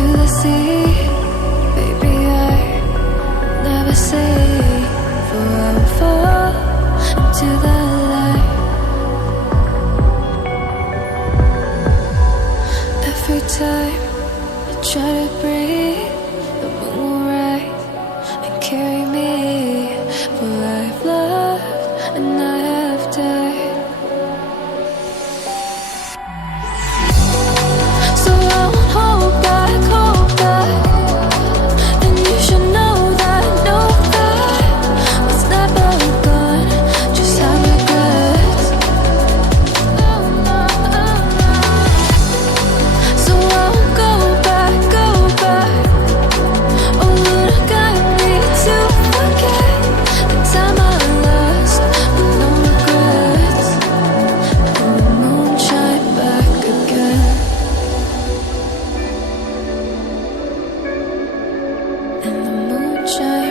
to the sea. Baby, I never say, for I will fall into the light. Every time I try to breathe, the moon will rise and carry me. For I've loved and I have died. So I won't hold back, hold back. And you should know that what's never gone, just have regrets. So I won't go back, go back. Oh Lord, got me to forget the time I lost with no regrets. And the moonshine back again. And the moonshine